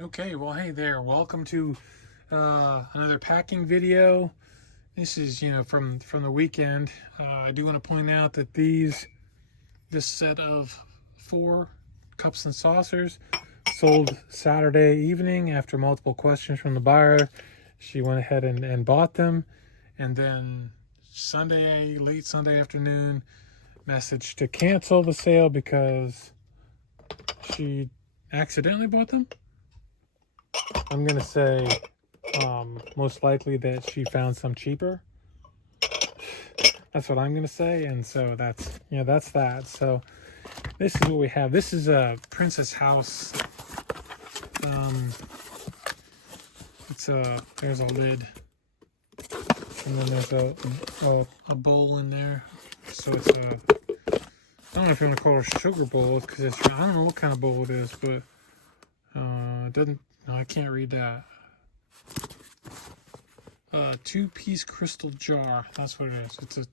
Okay, well, hey there. Welcome to another packing video. This is, from the weekend. I do want to point out that this set of 4 cups and saucers sold Saturday evening after multiple questions from the buyer. She went ahead and bought them, and then late Sunday afternoon, message to cancel the sale because she accidentally bought them. I'm gonna say most likely that she found some cheaper. That's what I'm gonna say, and so that's that. So this is what we have. This is a Princess House. There's a lid, and then there's a bowl in there. So it's I don't know if you want to call it a sugar bowl because I don't know what kind of bowl it is, but it doesn't. No, I can't read that. 2-piece crystal jar. That's what it is. It's a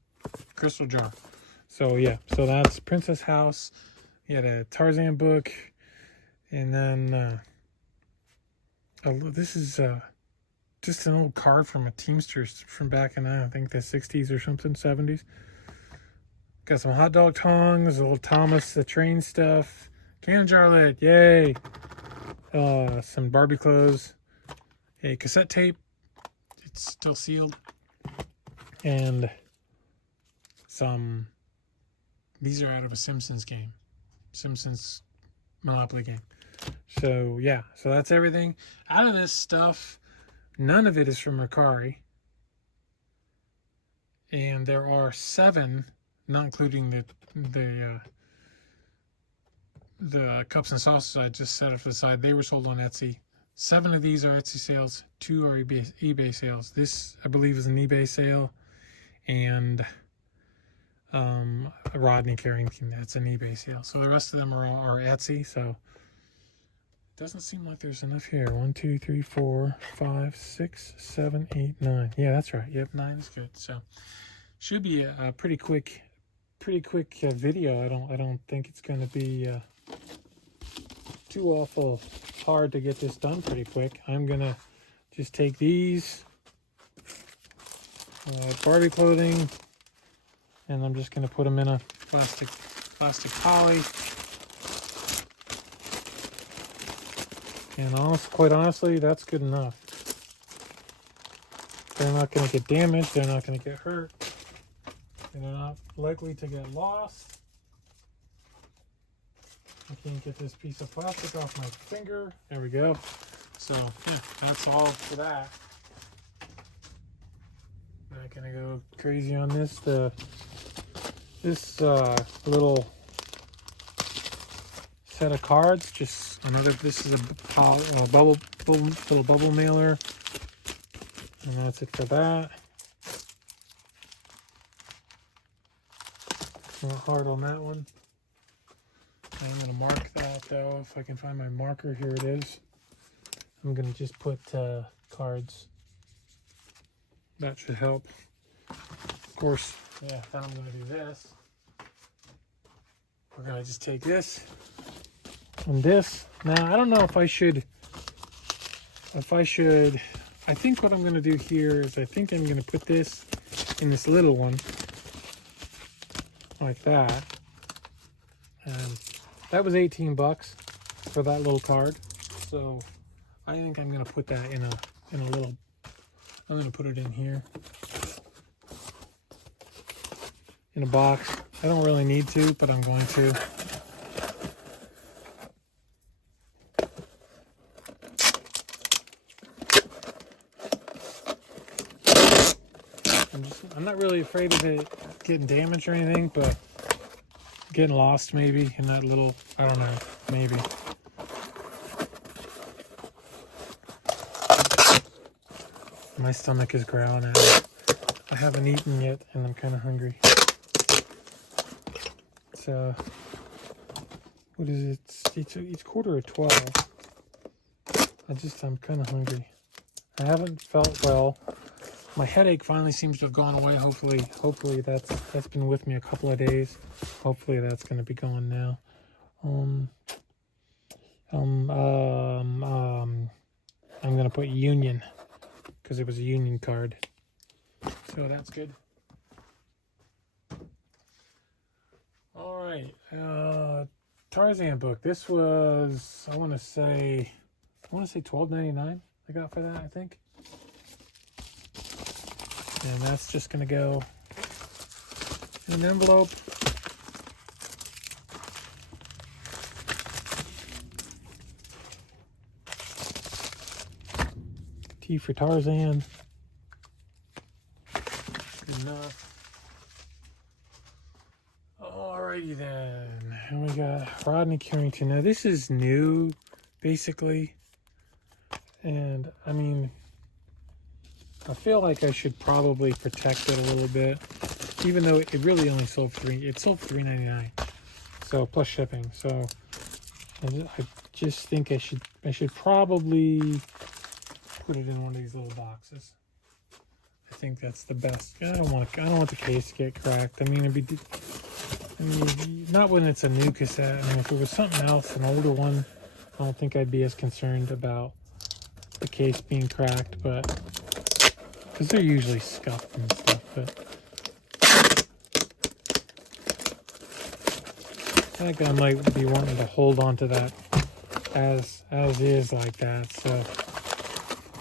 crystal jar. So yeah, so that's Princess House. You had a Tarzan book, and then this is just an old card from a Teamsters from back in I think the 60s or something, 70s. Got some hot dog tongs, a little Thomas the Train stuff, cannon jar lid, yay! Some Barbie clothes, a cassette tape, it's still sealed, and these are out of a Simpsons game, Simpsons Monopoly game. So yeah, so that's everything. Out of this stuff, none of it is from Mercari, and there are 7, not including the cups and saucers I just set up to the side. They were sold on Etsy. 7 of these are Etsy sales. 2 are eBay sales. This, I believe, is an eBay sale, and a Rodney Carrington, that's an eBay sale. So the rest of them are Etsy. So it doesn't seem like there's enough here. 1, 2, 3, 4, 5, 6, 7, 8, 9. Yeah, that's right. Yep, 9 is good. So should be a pretty quick video. I don't think it's going to be too awful hard to get this done pretty quick. I'm gonna just take these Barbie clothing, and I'm just gonna put them in a plastic poly. And quite honestly, that's good enough. They're not gonna get damaged. They're not gonna get hurt. And they're not likely to get lost. I can't get this piece of plastic off my finger. There we go. So yeah, that's all for that. Not gonna go crazy on this. This little set of cards. Just another. This is a little bubble mailer, and that's it for that. Not hard on that one. I'm going to mark that though, if I can find my marker. Here it is. I'm going to just put cards. That should help. Of course, yeah, then I'm going to do this. We're going to just take this and this. Now, I don't know if I should, I think what I'm going to do here is I think I'm going to put this in this little one, like that. And that was $18 for that little card. So I think I'm gonna put that in a little. I'm gonna put it in here in a box. I don't really need to, but I'm going to. I'm not really afraid of it getting damaged or anything, but getting lost maybe in that little, I don't know, maybe. My stomach is growling at me. I haven't eaten yet and I'm kind of hungry. So, what is it? It's 11:45. I'm kind of hungry. I haven't felt well. My headache finally seems to have gone away. Hopefully that's been with me a couple of days. Hopefully that's going to be gone now. I'm gonna put Union because it was a Union card, so that's good. All right, Tarzan book. This was I want to say $12.99 I got for that, I think. And that's just gonna go in an envelope. T for Tarzan. Good enough. Alrighty then. And we got Rodney Carrington. Now this is new, basically. And I mean, I feel like I should probably protect it a little bit, even though it really only sold for $3.99, so plus shipping. So I just think I should probably put it in one of these little boxes. I think that's the best. I don't want the case to get cracked. I mean, not when it's a new cassette. I mean, if it was something else, an older one, I don't think I'd be as concerned about the case being cracked, but because they're usually scuffed and stuff. But I think I might be wanting to hold on to that as is like that. So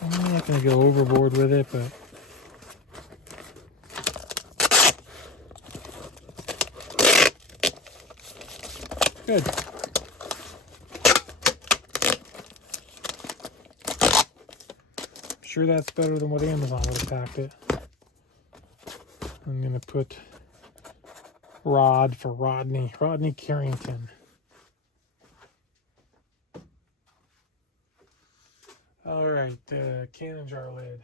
I'm not going to go overboard with it, but good. Sure, that's better than what Amazon would have packed it. I'm going to put Rod for Rodney Carrington. All right, the cannon jar lid.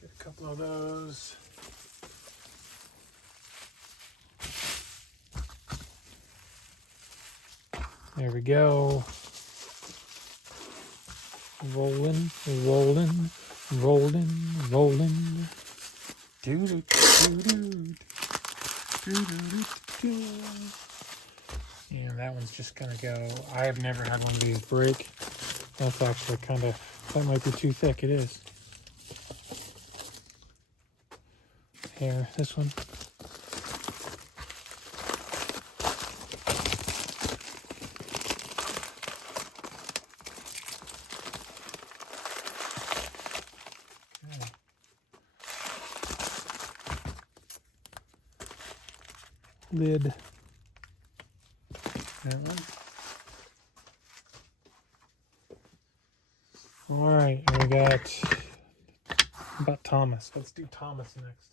Get a couple of those. There we go. Rolling. And that one's just gonna go. I have never had one of these break. That's actually that might be too thick. It is. Here, this one. Lid. That one. All right, and we got about Thomas. Let's do Thomas next.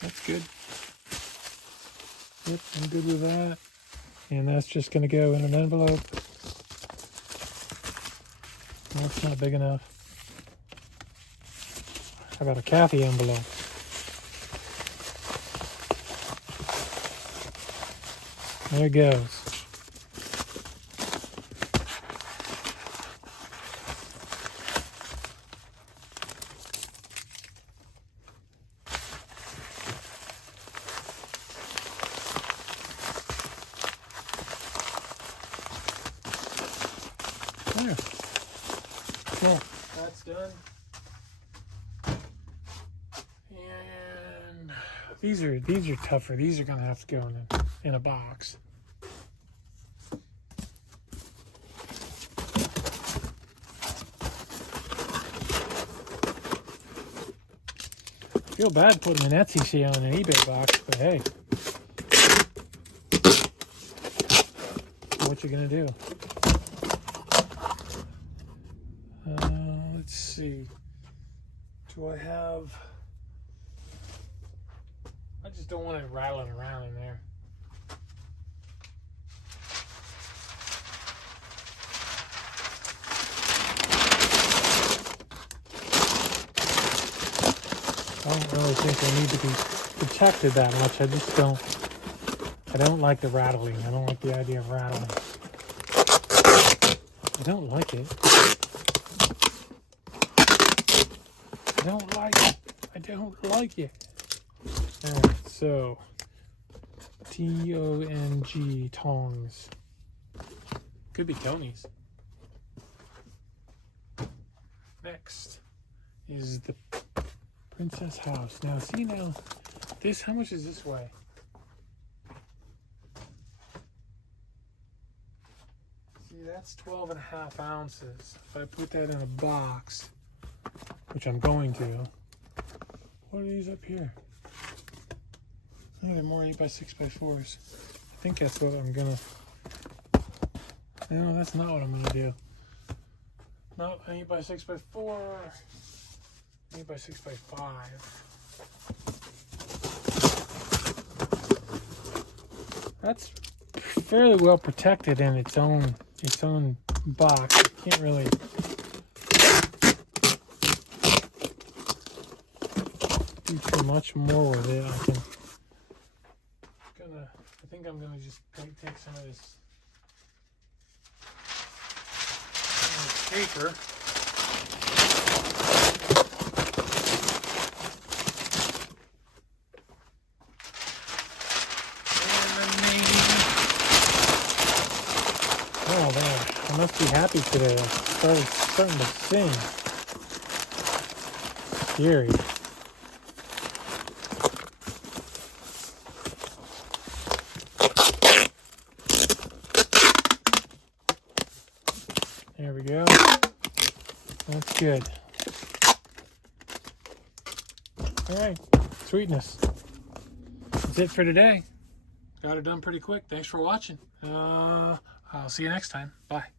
That's good. Yep, I'm good with that. And that's just going to go in an envelope. That's not big enough. How about a Kathy envelope? There it goes. There. Okay, that's done. And these are tougher. These are gonna have to go in a box. I feel bad putting an Etsy sale in an eBay box, but hey, what you gonna do? Let's see. Do I have? I just don't want it rattling around in there. really think they need to be protected that much. I just don't. I don't like the rattling. I don't like the idea of rattling. I don't like it. I don't like it. I don't like it. Alright, so T-O-N-G, Tongs. Could be Tony's. Next is the Princess House. Now, see now, this, how much is this weigh? See, that's 12.5 ounces. If I put that in a box, which I'm going to, what are these up here? Oh, they're more 8x6x4s. I think that's what I'm gonna. No, that's not what I'm gonna do. Not an 8x6x4. 8x6x5. That's fairly well protected in its own box. You can't really. Do too much more with it. I think I'm gonna just take some of this paper. Oh man, I must be happy today. I'm starting to sing. Scary. There we go. That's good. All right, sweetness. That's it for today. Got it done pretty quick. Thanks for watching. I'll see you next time. Bye.